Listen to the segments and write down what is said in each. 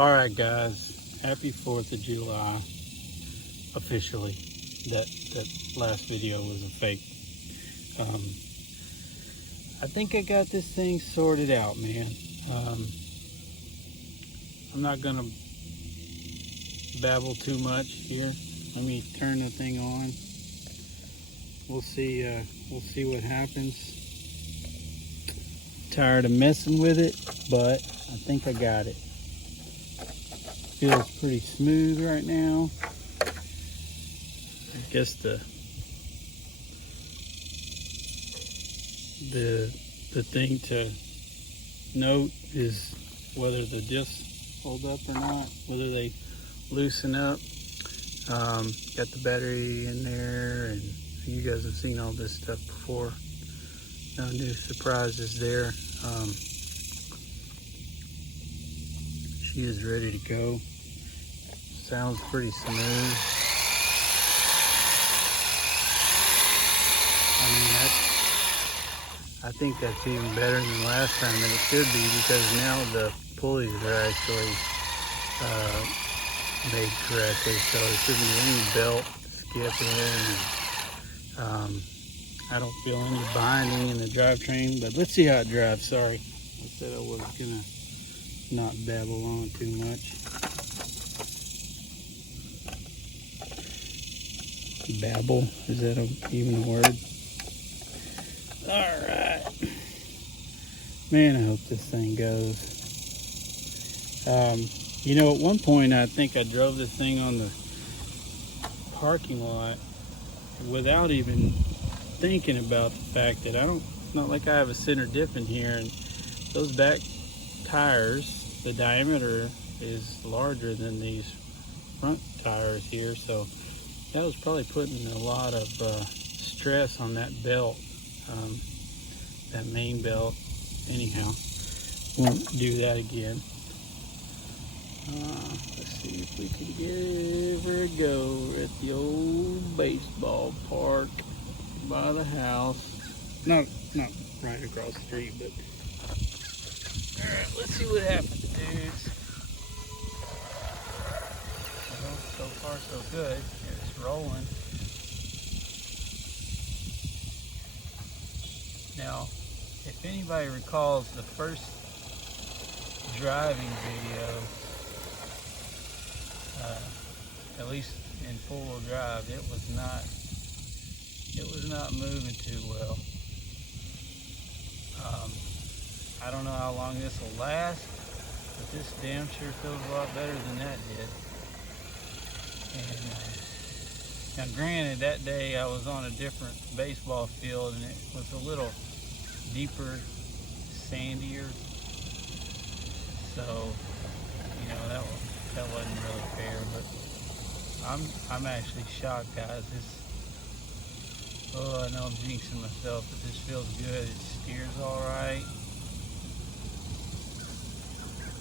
Alright guys, happy 4th of July, officially. That last video was a fake. I think I got this thing sorted out, man. I'm not gonna babble too much here. Let me turn the thing on. We'll see what happens. Tired of messing with it, but I think I got it. Feels pretty smooth right now. I guess the thing to note is whether the discs hold up or not, whether they loosen up. Got the battery in there, and you guys have seen all this stuff before. No new surprises there. She is ready to go. Sounds pretty smooth. I think that's even better than last time, and it should be, because now the pulleys are actually made correctly, so there shouldn't be any belt skipping. I don't feel any binding in the drivetrain, but let's see how it drives. Sorry, I said I wasn't gonna not babble on too much. Babble, is that even a word? All right, man, I hope this thing goes. You know, at one point I think I drove this thing on the parking lot without even thinking about the fact that not like I have a center diff in here, and those back tires, the diameter is larger than these front tires here, so that was probably putting a lot of stress on that belt, that main belt. Anyhow, won't do that again. Let's see if we can give her a go at the old baseball park by the house. Not right across the street, but alright, let's see what happens, dudes. Well, so far so good. It's rolling. Now, if anybody recalls the first driving video, at least in four-wheel drive, it was not moving too well. I don't know how long this will last, but this damn sure feels a lot better than that did. And now granted, that day I was on a different baseball field, and it was a little deeper, sandier, so you know that wasn't really fair. But I'm actually shocked, guys. I know I'm jinxing myself, but this feels good. It steers all right.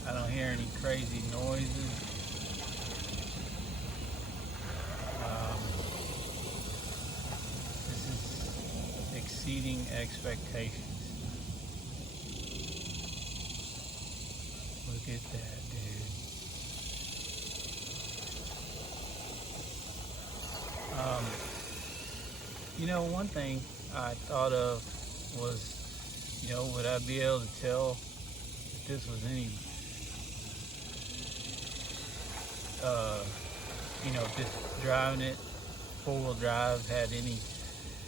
I don't hear any crazy noises. This is exceeding expectations. Look at that, dude. You know, one thing I thought of was, you know, would I be able to tell if this was any, you know, if this driving it four-wheel drive had any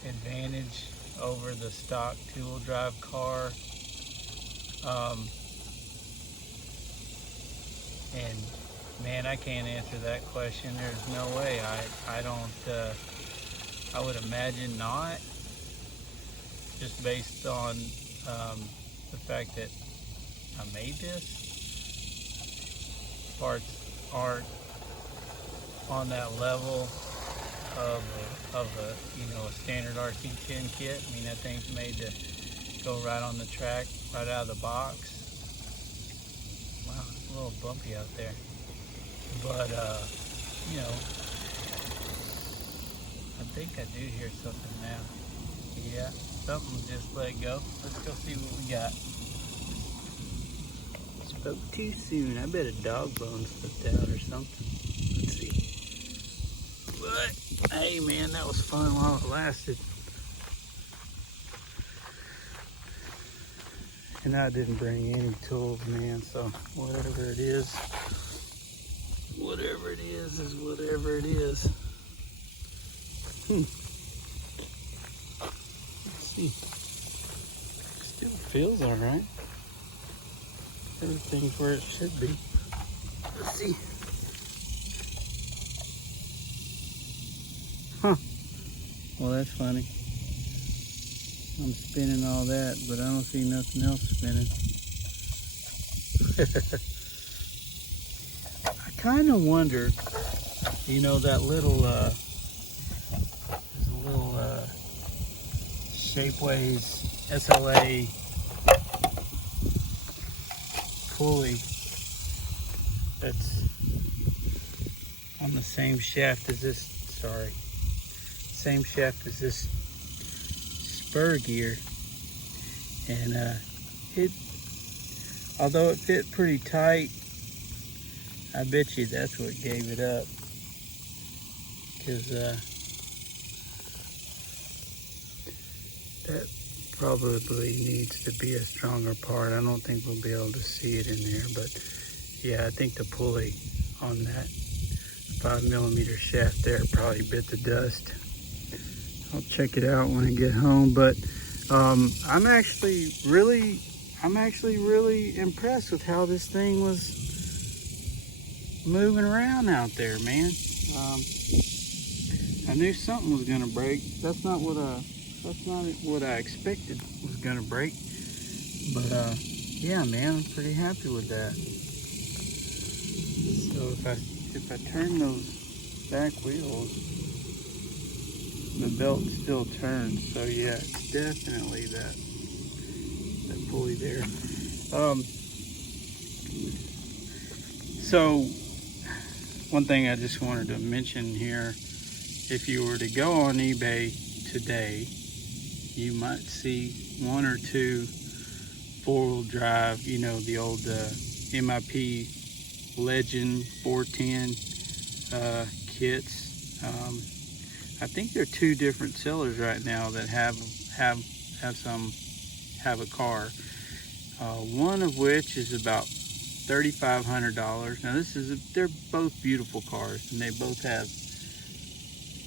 advantage over the stock two-wheel drive car. And man, I can't answer that question. There's no way. I would imagine not, just based on the fact that I made this. Parts aren't on that level of a you know, a standard RC10 kit. I mean, that thing's made to go right on the track, right out of the box. Wow, it's a little bumpy out there. But you know, I think I do hear something now. Yeah, something just let go. Let's go see what we got. Spoke too soon. I bet a dog bone slipped out or something. Let's see. But, hey man, that was fun while it lasted. And I didn't bring any tools, man, so whatever it is whatever it is whatever it is. Let's see. Still feels all right. Everything's where it should be. Let's see. Huh. Well, that's funny. I'm spinning all that, but I don't see nothing else spinning. I kind of wonder, you know, that little, there's a little Shapeways SLA pulley that's on the same shaft as this, same shaft as this spur gear, and although it fit pretty tight, I bet you that's what gave it up, because that probably needs to be a stronger part. I don't think we'll be able to see it in there, but yeah, I think the pulley on that 5mm shaft there probably bit the dust. I'll check it out when I get home, but I'm actually really impressed with how this thing was moving around out there, man. I knew something was gonna break. That's not what I expected was gonna break. But yeah, man, I'm pretty happy with that. So if I turn those back wheels, the belt still turns. So yeah, it's definitely that pulley there. So one thing I just wanted to mention here, if you were to go on eBay today, you might see one or two four-wheel drive, you know, the old MIP Legend 410 kits. I think there are two different sellers right now that have a car. One of which is about $3,500. Now they're both beautiful cars, and they both have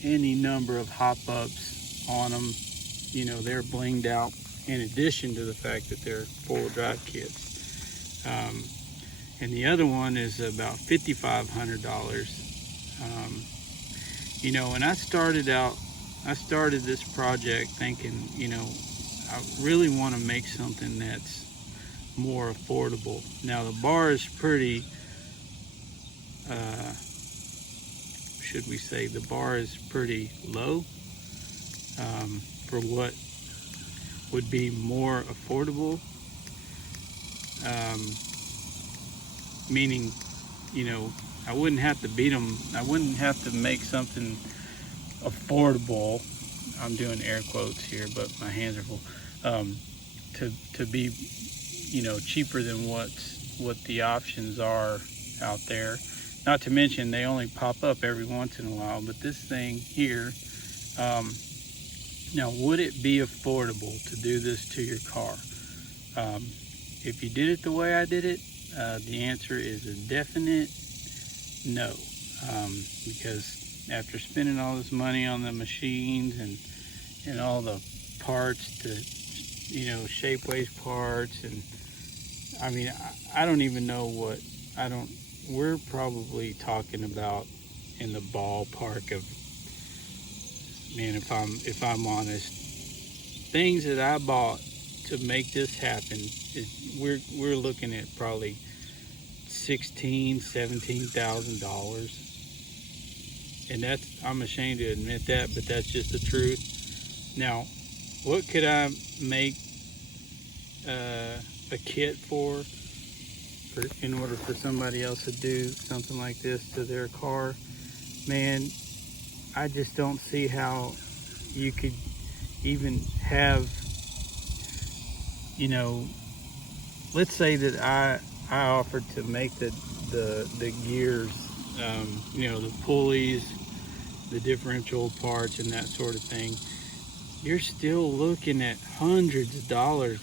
any number of hop-ups on them. You know, they're blinged out in addition to the fact that they're four-wheel drive kits. And the other one is about $5,500. You know, when I started this project thinking, you know, I really want to make something that's more affordable. Now the bar is pretty, should we say, the bar is pretty low for what would be more affordable. Meaning, you know, I wouldn't have to beat them. I wouldn't have to make something affordable. I'm doing air quotes here, but my hands are full. To be, you know, cheaper than what the options are out there. Not to mention they only pop up every once in a while. But this thing here, now would it be affordable to do this to your car? If you did it the way I did it, the answer is a definite no, because after spending all this money on the machines and all the parts, to, you know, Shapeways parts, and I mean, I don't even know what, we're probably talking about in the ballpark of, man, if I'm honest, things that I bought to make this happen, we're looking at probably $16,000-$17,000, and that's, I'm ashamed to admit that, but that's just the truth. Now, what could I make a kit for in order for somebody else to do something like this to their car? Man, I just don't see how you could even have, you know, let's say that I offered to make the gears, you know, the pulleys, the differential parts and that sort of thing, you're still looking at hundreds of dollars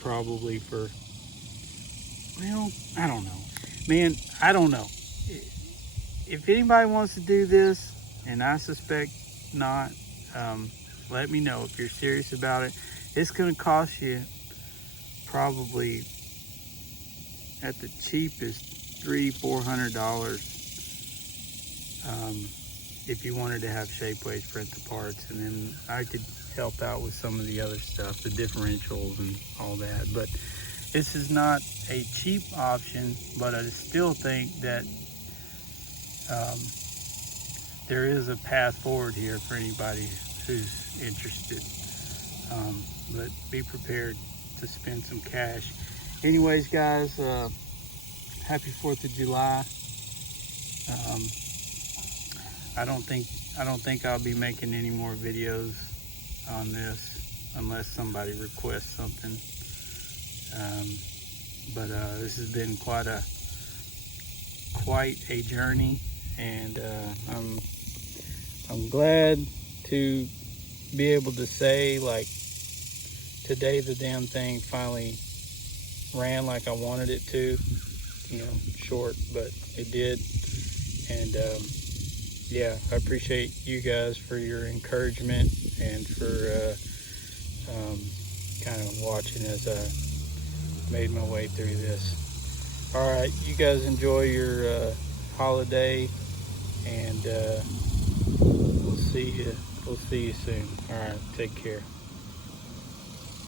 probably for, well, I don't know, man, I don't know. If anybody wants to do this, and I suspect not, let me know if you're serious about it. It's going to cost you probably at the cheapest $300–400 if you wanted to have Shapeways print the parts, and then I could help out with some of the other stuff, the differentials and all that. But this is not a cheap option, but I still think that there is a path forward here for anybody who's interested. But be prepared to spend some cash. Anyways, guys, happy 4th of July. I don't think I'll be making any more videos on this unless somebody requests something. But this has been quite a journey, and I'm glad to be able to say, like, today the damn thing finally ran like I wanted it to. You know, short, but it did. And yeah, I appreciate you guys for your encouragement and for kind of watching as I made my way through this. All right, you guys enjoy your holiday, and we'll see you soon. All right, take care.